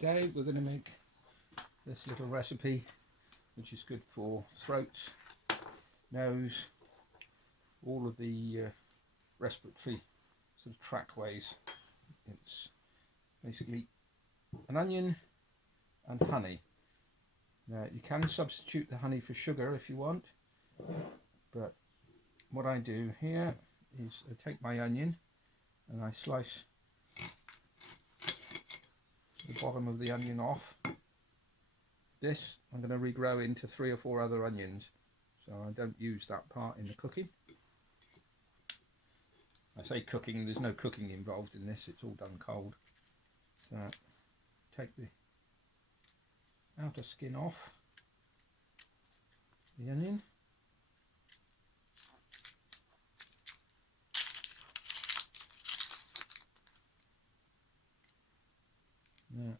Today we're going to make this little recipe which is good for throat, nose, all of the respiratory sort of trackways. It's basically an onion and honey. Now you can substitute the honey for sugar if you want, but what I do here is I take my onion and I slice the bottom of the onion off. This I'm going to regrow into 3 or 4 other onions, so I don't use that part in the cooking. I say cooking, there's no cooking involved in this, it's all done cold. So take the outer skin off the onion. Now,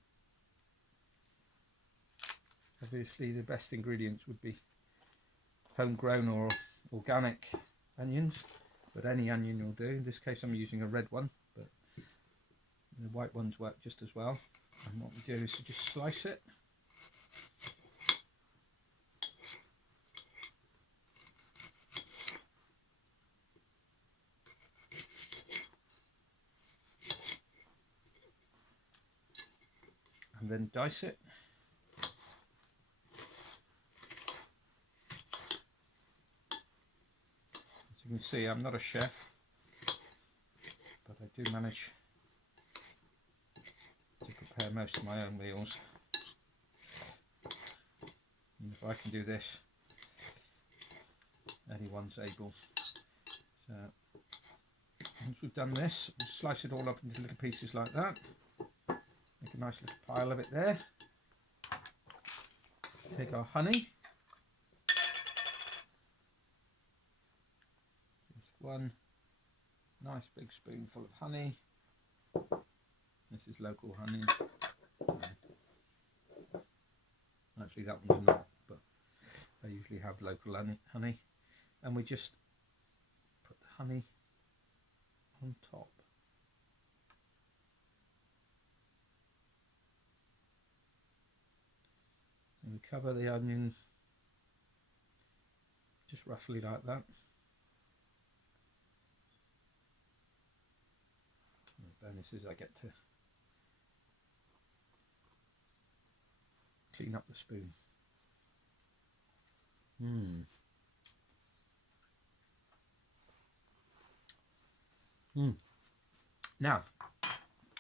obviously the best ingredients would be homegrown or organic onions, but any onion will do. In this case I'm using a red one, but the white ones work just as well. And what we do is to just slice it. And then dice it. As you can see, I'm not a chef, but I do manage to prepare most of my own meals. And if I can do this, anyone's able. So once we've done this, we'll slice it all up into little pieces like that. Make a nice little pile of it there. Take our honey. Just one nice big spoonful of honey. This is local honey. Actually that one's not, but I usually have local honey. And we just put the honey on top. And we cover the onion just roughly like that. And the bonus is I get to clean up the spoon. Now,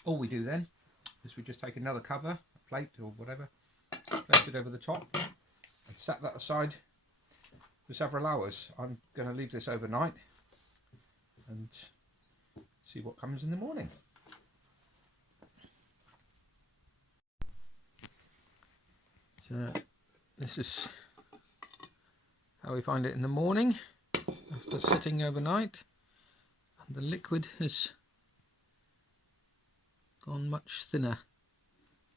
all we do then is we just take another cover, a plate or whatever, place it over the top and set that aside for several hours. I'm going to leave this overnight and see what comes in the morning. So this is how we find it in the morning after sitting overnight, and the liquid has gone much thinner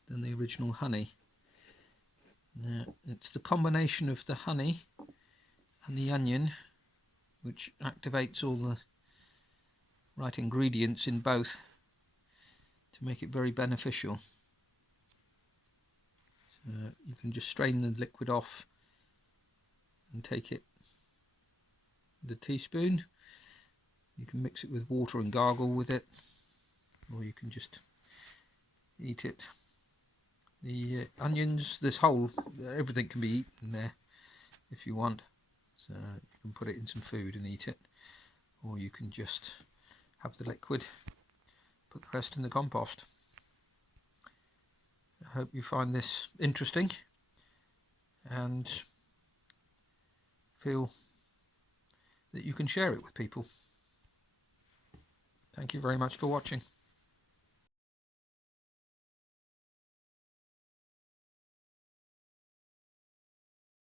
than the original honey. Now, it's the combination of the honey and the onion which activates all the right ingredients in both to make it very beneficial. So you can just strain the liquid off and take it with a teaspoon. You can mix it with water and gargle with it, or you can just eat it. The onions, this whole, everything can be eaten there if you want. So you can put it in some food and eat it, or you can just have the liquid, put the rest in the compost. I hope you find this interesting and feel that you can share it with people. Thank you very much for watching.